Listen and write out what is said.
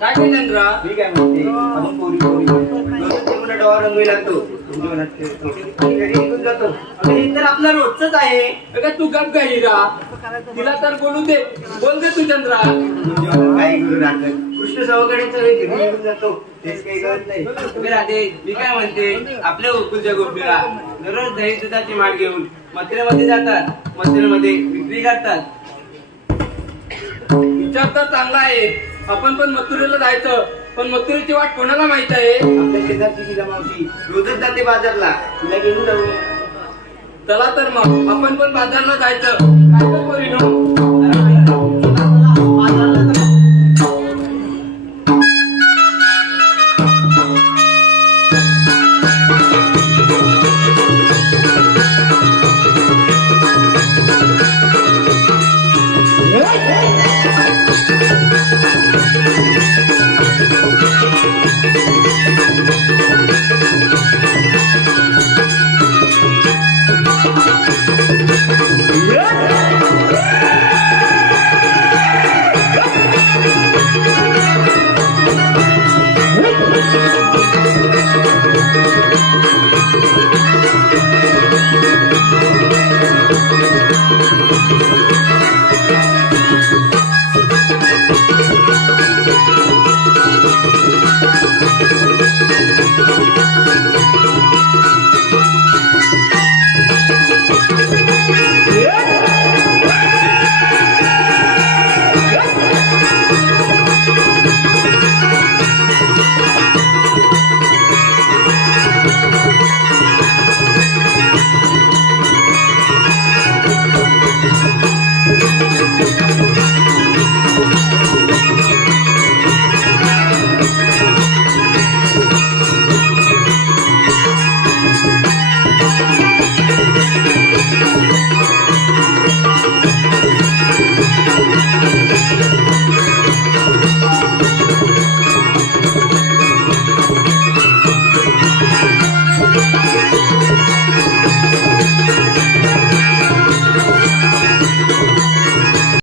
राधे काय गजेंद्रा मी काय म्हणते आपण पोरी पोरी मुलं डोळा रंगवी लागतो जातो. अगं हे तर आपलं रोजच आहे. अगं तू गप गाई रा. तिला तर बोलू दे. बोल दे तू चंद्रा. काय? करू राहतं कृष्ण सवकडे जातो. तेच काही कळत नाही. राहते मी काय म्हणते? आपल्या उकुलच्या गोष्टीला दररोज दही दुधाची माठ घेऊन मथुरेमध्ये जातात. मथुरेमध्ये विक्री करतात. विचार तर चांगला आहे. आपण पण मथुरेला जायचं. पण मथुरेची वाट कोणाला माहीत आहे? आपल्या शेजारची जी मावशी. रोजच जाते बाजारला. तिला घेऊन जाऊ चला तर मग. आपण पण बाजारला जायचं. काय पोरीनो?